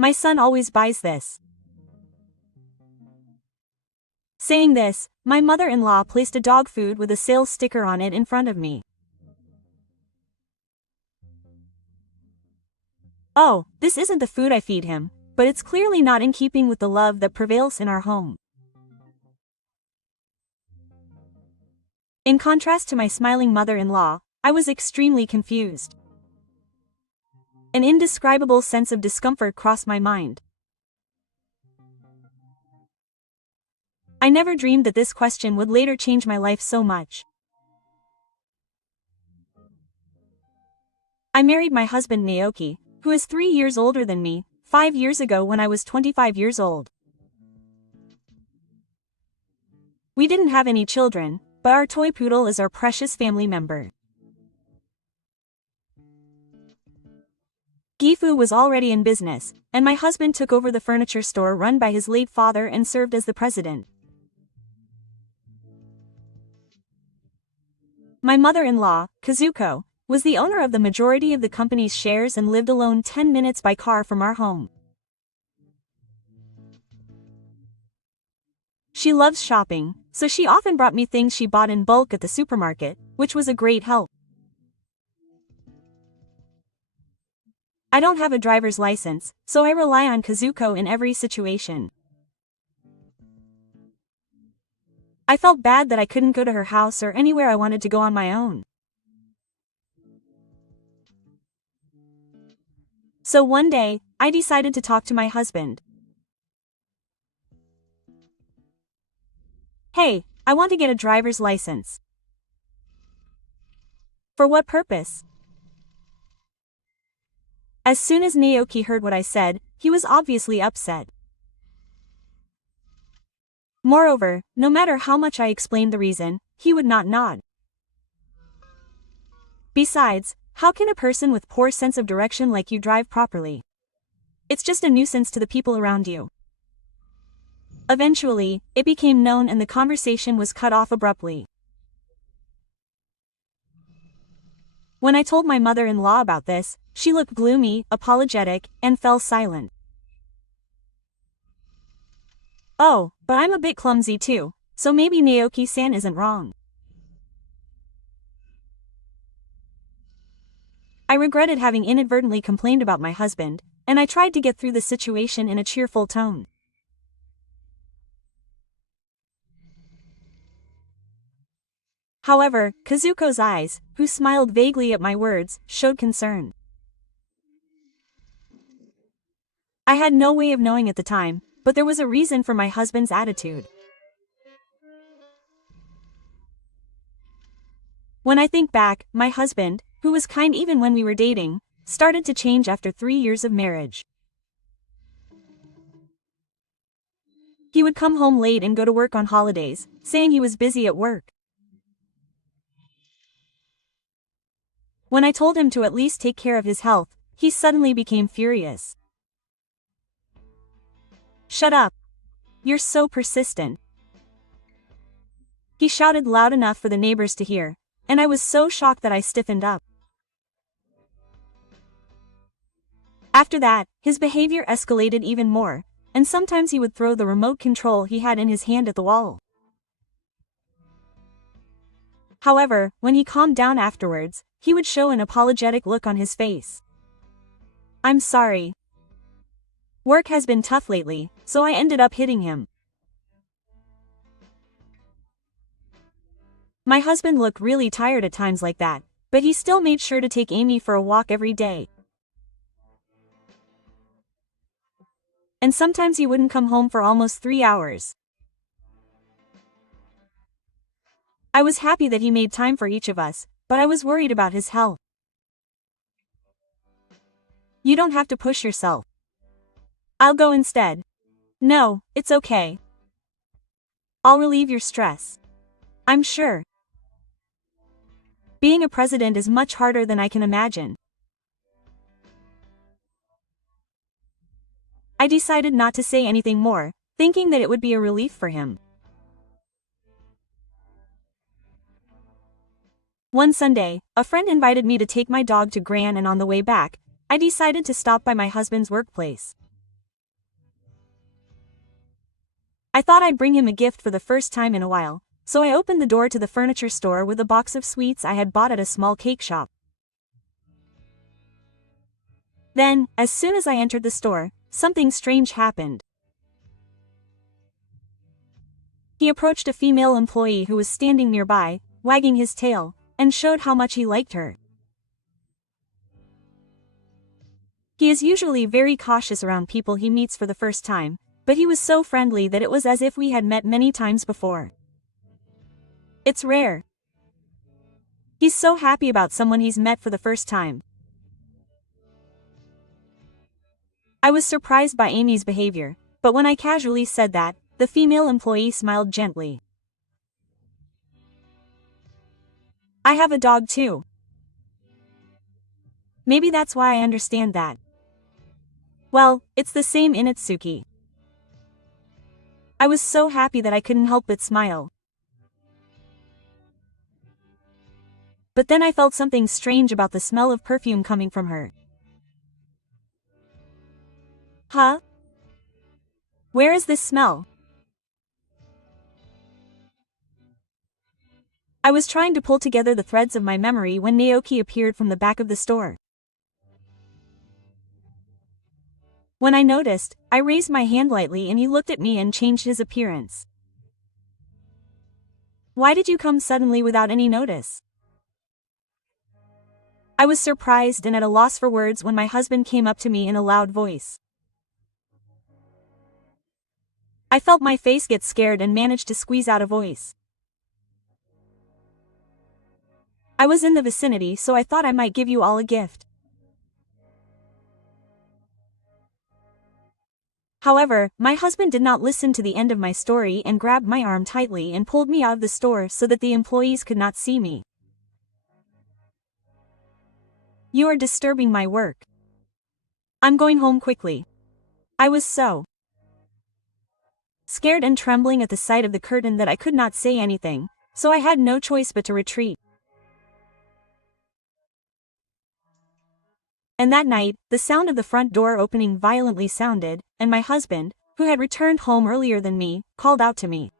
My son always buys this." Saying this, my mother-in-law placed a dog food with a sales sticker on it in front of me. "Oh, this isn't the food I feed him, but it's clearly not in keeping with the love that prevails in our home." In contrast to my smiling mother-in-law, I was extremely confused. An indescribable sense of discomfort crossed my mind. I never dreamed that this question would later change my life so much. I married my husband Naoki, who is 3 years older than me, 5 years ago when I was 25 years old. We didn't have any children, but our toy poodle is our precious family member. Gifu was already in business, and my husband took over the furniture store run by his late father and served as the president. My mother-in-law, Kazuko, was the owner of the majority of the company's shares and lived alone 10 minutes by car from our home. She loves shopping, so she often brought me things she bought in bulk at the supermarket, which was a great help. I don't have a driver's license, so I rely on Kazuko in every situation. I felt bad that I couldn't go to her house or anywhere I wanted to go on my own. So one day, I decided to talk to my husband. "Hey, I want to get a driver's license." "For what purpose?" As soon as Naoki heard what I said, he was obviously upset. Moreover, no matter how much I explained the reason, he would not nod. Besides, how can a person with poor sense of direction like you drive properly? It's just a nuisance to the people around you. Eventually, it became known and the conversation was cut off abruptly. When I told my mother-in-law about this, she looked gloomy, apologetic, and fell silent. "Oh, but I'm a bit clumsy too, so maybe Naoki-san isn't wrong." I regretted having inadvertently complained about my husband, and I tried to get through the situation in a cheerful tone. However, Kazuko's eyes, who smiled vaguely at my words, showed concern. I had no way of knowing at the time, but there was a reason for my husband's attitude. When I think back, my husband, who was kind even when we were dating, started to change after 3 years of marriage. He would come home late and go to work on holidays, saying he was busy at work. When I told him to at least take care of his health, he suddenly became furious. "Shut up. You're so persistent." He shouted loud enough for the neighbors to hear, and I was so shocked that I stiffened up. After that, his behavior escalated even more, and sometimes he would throw the remote control he had in his hand at the wall. However, when he calmed down afterwards, he would show an apologetic look on his face. "I'm sorry. Work has been tough lately, so I ended up hitting him." My husband looked really tired at times like that, but he still made sure to take Amy for a walk every day. And sometimes he wouldn't come home for almost 3 hours. I was happy that he made time for each of us, but I was worried about his health. "You don't have to push yourself. I'll go instead." "No, it's okay. I'll relieve your stress. I'm sure. Being a president is much harder than I can imagine." I decided not to say anything more, thinking that it would be a relief for him. One Sunday, a friend invited me to take my dog to Gran, and on the way back, I decided to stop by my husband's workplace. I thought I'd bring him a gift for the first time in a while, so I opened the door to the furniture store with a box of sweets I had bought at a small cake shop. Then, as soon as I entered the store, something strange happened. He approached a female employee who was standing nearby, wagging his tail, and showed how much he liked her. He is usually very cautious around people he meets for the first time, but he was so friendly that it was as if we had met many times before. It's rare. He's so happy about someone he's met for the first time. I was surprised by Amy's behavior, but when I casually said that, the female employee smiled gently. I have a dog too. Maybe that's why I understand that. Well, it's the same in Itsuki. I was so happy that I couldn't help but smile. But then I felt something strange about the smell of perfume coming from her. Huh? Where is this smell? I was trying to pull together the threads of my memory when Naoki appeared from the back of the store. When I noticed, I raised my hand lightly and he looked at me and changed his appearance. Why did you come suddenly without any notice? I was surprised and at a loss for words when my husband came up to me in a loud voice. I felt my face get scared and managed to squeeze out a voice. I was in the vicinity, so I thought I might give you all a gift. However, my husband did not listen to the end of my story and grabbed my arm tightly and pulled me out of the store so that the employees could not see me. You are disturbing my work. I'm going home quickly. I was so scared and trembling at the sight of the curtain that I could not say anything, so I had no choice but to retreat. And that night, the sound of the front door opening violently sounded, and my husband, who had returned home earlier than me, called out to me.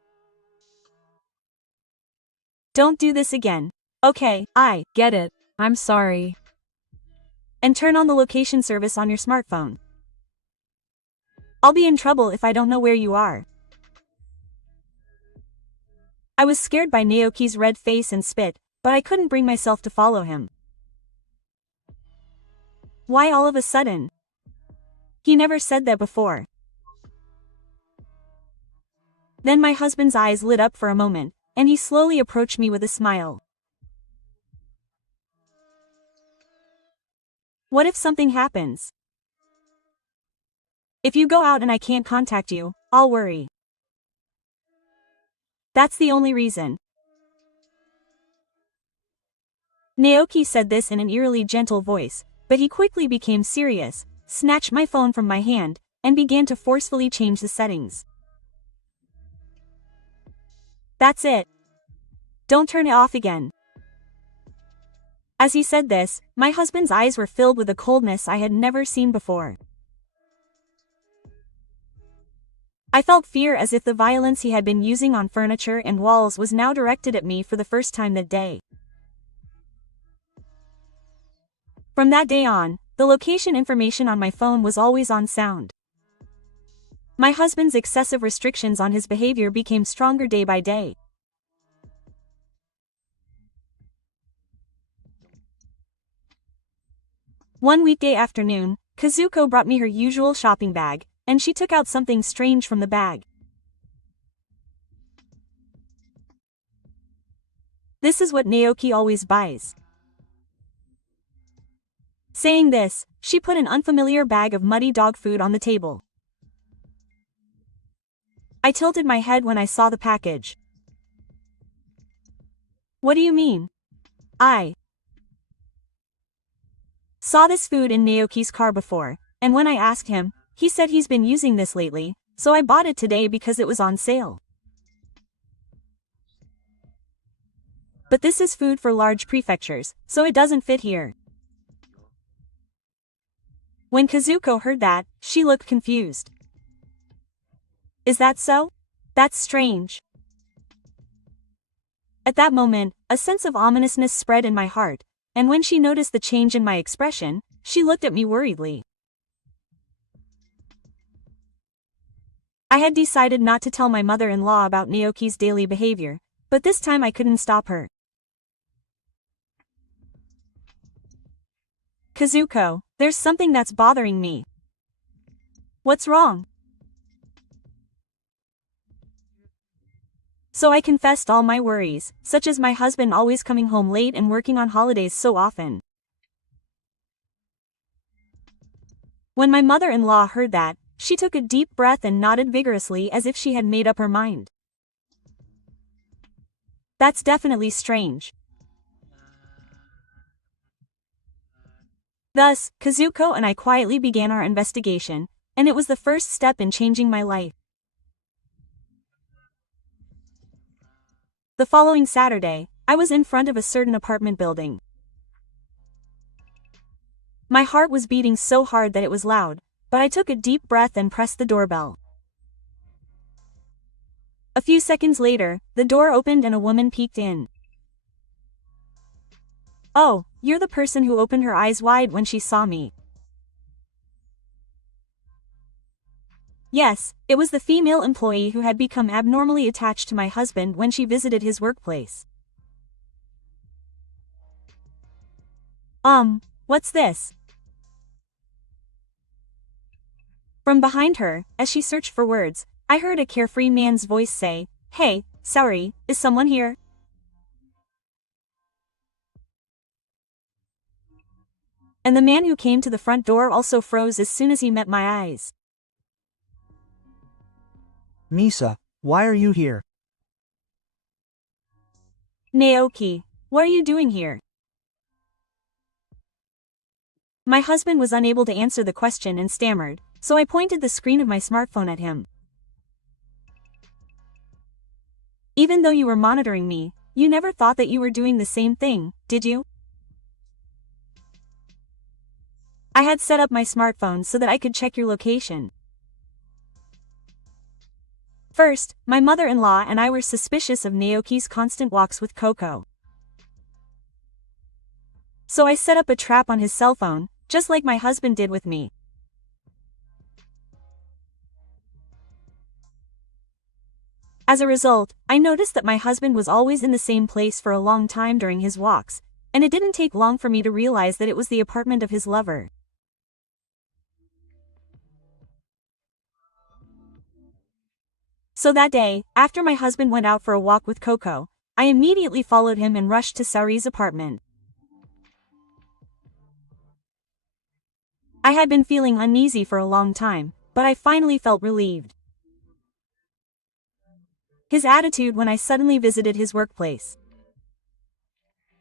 Don't do this again. Okay, I Get it. I'm sorry. and turn on the location service on your smartphone. I'll be in trouble if I don't know where you are. I was scared by Naoki's red face and spit, but I couldn't bring myself to follow him. Why all of a sudden? He never said that before. Then my husband's eyes lit up for a moment, and he slowly approached me with a smile. What if something happens? If you go out and I can't contact you, I'll worry. That's the only reason. Naoki said this in an eerily gentle voice, but he quickly became serious, snatched my phone from my hand, and began to forcefully change the settings. That's it. Don't turn it off again. As he said this, my husband's eyes were filled with a coldness I had never seen before. I felt fear as if the violence he had been using on furniture and walls was now directed at me for the first time that day. From that day on, the location information on my phone was always on sound. My husband's excessive restrictions on his behavior became stronger day by day. One weekday afternoon, Kazuko brought me her usual shopping bag, and she took out something strange from the bag. This is what Naoki always buys. Saying this, she put an unfamiliar bag of muddy dog food on the table. I tilted my head when I saw the package. What do you mean? I saw this food in Naoki's car before, and when I asked him, he said he's been using this lately, so I bought it today because it was on sale. But this is food for large prefectures, so it doesn't fit here. When Kazuko heard that, she looked confused. Is that so? That's strange. At that moment, a sense of ominousness spread in my heart, and when she noticed the change in my expression, she looked at me worriedly. I had decided not to tell my mother-in-law about Naoki's daily behavior, but this time I couldn't stop her. Kazuko, there's something that's bothering me. What's wrong? So I confessed all my worries, such as my husband always coming home late and working on holidays so often. When my mother-in-law heard that, she took a deep breath and nodded vigorously as if she had made up her mind. That's definitely strange. Thus, Kazuko and I quietly began our investigation, and it was the first step in changing my life. The following Saturday, I was in front of a certain apartment building. My heart was beating so hard that it was loud, but I took a deep breath and pressed the doorbell. A few seconds later, the door opened and a woman peeked in. Oh, you're the person who opened her eyes wide when she saw me. Yes, it was the female employee who had become abnormally attached to my husband when she visited his workplace. What's this? From behind her, as she searched for words, I heard a carefree man's voice say, "Hey, Saori, is someone here?" And the man who came to the front door also froze as soon as he met my eyes. Misa, why are you here? Naoki, what are you doing here? My husband was unable to answer the question and stammered, so I pointed the screen of my smartphone at him. Even though you were monitoring me, you never thought that you were doing the same thing, did you? I had set up my smartphone so that I could check your location. First, my mother-in-law and I were suspicious of Naoki's constant walks with Coco. So I set up a trap on his cell phone, just like my husband did with me. As a result, I noticed that my husband was always in the same place for a long time during his walks, and it didn't take long for me to realize that it was the apartment of his lover. So that day, after my husband went out for a walk with Coco, I immediately followed him and rushed to Saori's apartment. I had been feeling uneasy for a long time, but I finally felt relieved. His attitude when I suddenly visited his workplace.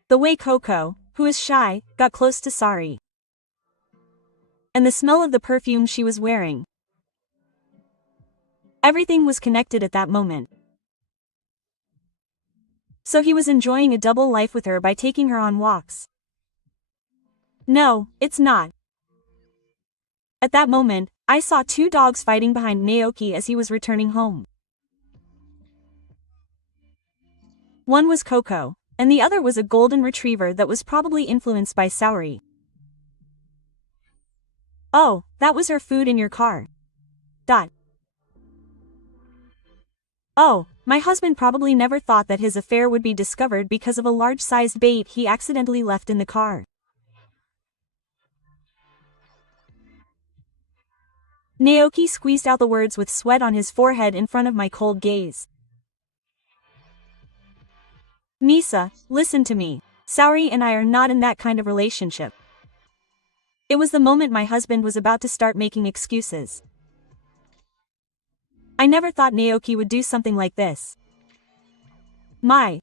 The way Coco, who is shy, got close to Saori. And the smell of the perfume she was wearing. Everything was connected at that moment. So he was enjoying a double life with her by taking her on walks. No, it's not. At that moment, I saw two dogs fighting behind Naoki as he was returning home. One was Coco, and the other was a golden retriever that was probably influenced by Saori. Oh, that was her food in your car. Oh, my husband probably never thought that his affair would be discovered because of a large-sized bait he accidentally left in the car. Naoki squeezed out the words with sweat on his forehead in front of my cold gaze. Misa, listen to me. Saori and I are not in that kind of relationship. It was the moment my husband was about to start making excuses. I never thought Naoki would do something like this. My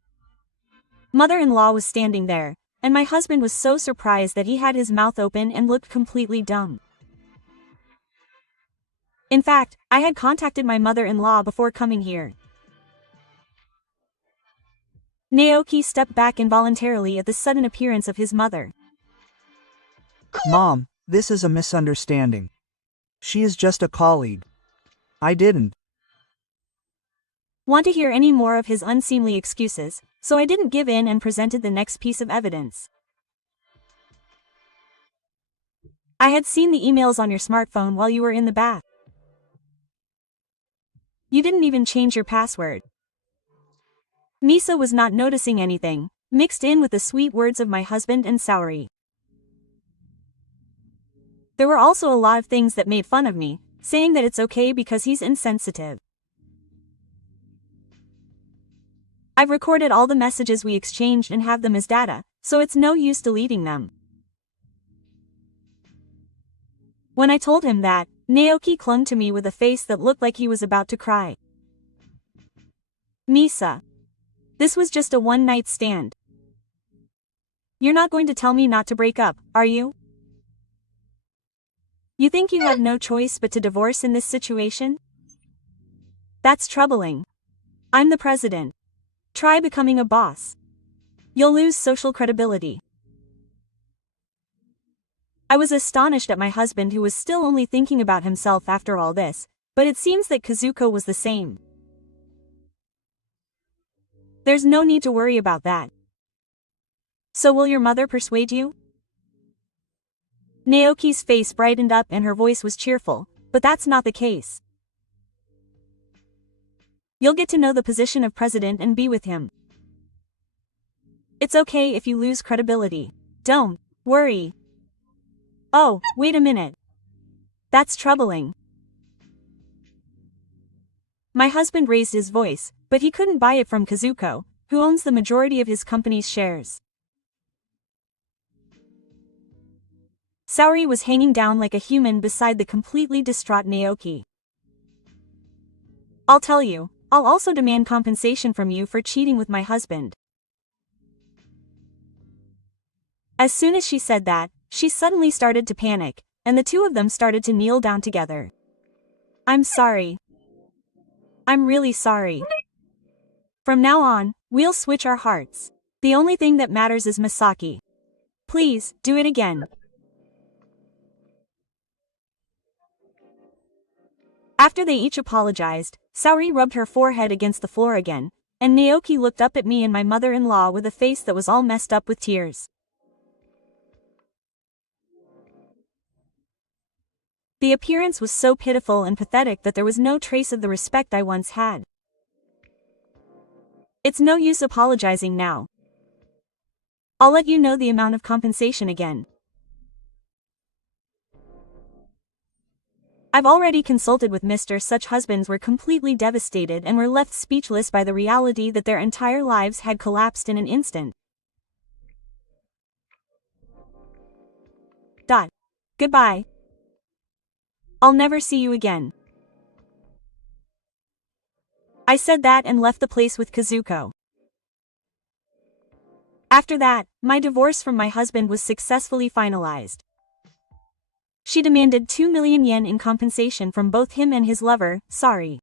mother-in-law was standing there, and my husband was so surprised that he had his mouth open and looked completely dumb. In fact, I had contacted my mother-in-law before coming here. Naoki stepped back involuntarily at the sudden appearance of his mother. Mom, this is a misunderstanding. She is just a colleague. I didn't want to hear any more of his unseemly excuses, so I didn't give in and presented the next piece of evidence. I had seen the emails on your smartphone while you were in the bath. You didn't even change your password. Misa was not noticing anything, mixed in with the sweet words of my husband and Saori. There were also a lot of things that made fun of me, saying that it's okay because he's insensitive. I've recorded all the messages we exchanged and have them as data, so it's no use deleting them. When I told him that, Naoki clung to me with a face that looked like he was about to cry. Misa. This was just a one-night stand. You're not going to tell me not to break up, are you? You think you have no choice but to divorce in this situation? That's troubling. I'm the president. Try becoming a boss. You'll lose social credibility. I was astonished at my husband, who was still only thinking about himself after all this, but it seems that Kazuko was the same. There's no need to worry about that. So will your mother persuade you? Naoki's face brightened up and her voice was cheerful, but that's not the case. You'll get to know the position of president and be with him. It's okay if you lose credibility. Don't worry. Oh, wait a minute. That's troubling. My husband raised his voice, but he couldn't buy it from Kazuko, who owns the majority of his company's shares. Saori was hanging down like a human beside the completely distraught Naoki. I'll tell you, I'll also demand compensation from you for cheating with my husband. As soon as she said that, she suddenly started to panic, and the two of them started to kneel down together. I'm sorry. I'm really sorry. From now on, we'll switch our hearts. The only thing that matters is Masaki. Please, do it again. After they each apologized, Saori rubbed her forehead against the floor again, and Naoki looked up at me and my mother-in-law with a face that was all messed up with tears. The appearance was so pitiful and pathetic that there was no trace of the respect I once had. It's no use apologizing now. I'll let you know the amount of compensation again. I've already consulted with Mr. Such husbands were completely devastated and were left speechless by the reality that their entire lives had collapsed in an instant. Goodbye. I'll never see you again. I said that and left the place with Kazuko. After that, my divorce from my husband was successfully finalized. She demanded 2 million yen in compensation from both him and his lover, Saori.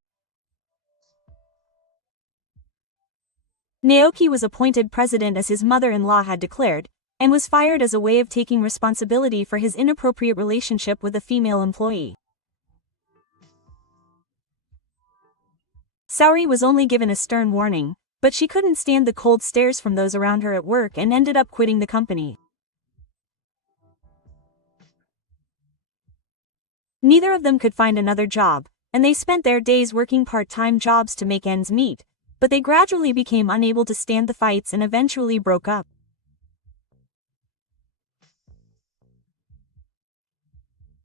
Naoki was appointed president as his mother-in-law had declared, and was fired as a way of taking responsibility for his inappropriate relationship with a female employee. Saori was only given a stern warning, but she couldn't stand the cold stares from those around her at work and ended up quitting the company. Neither of them could find another job, and they spent their days working part-time jobs to make ends meet, but they gradually became unable to stand the fights and eventually broke up.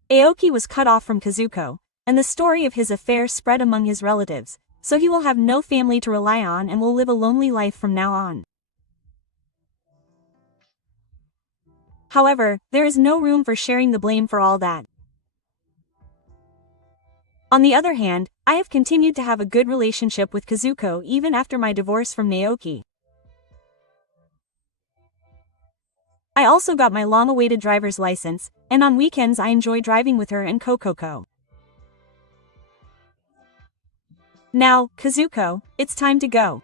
Aoki was cut off from Kazuko, and the story of his affair spread among his relatives, so he will have no family to rely on and will live a lonely life from now on. However, there is no room for sharing the blame for all that. On the other hand, I have continued to have a good relationship with Kazuko even after my divorce from Naoki. I also got my long-awaited driver's license, and on weekends I enjoy driving with her and Kokoko. Now, Kazuko, it's time to go.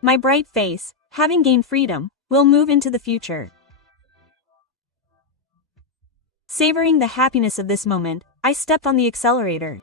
My bright face, having gained freedom, will move into the future. Savoring the happiness of this moment, I stepped on the accelerator.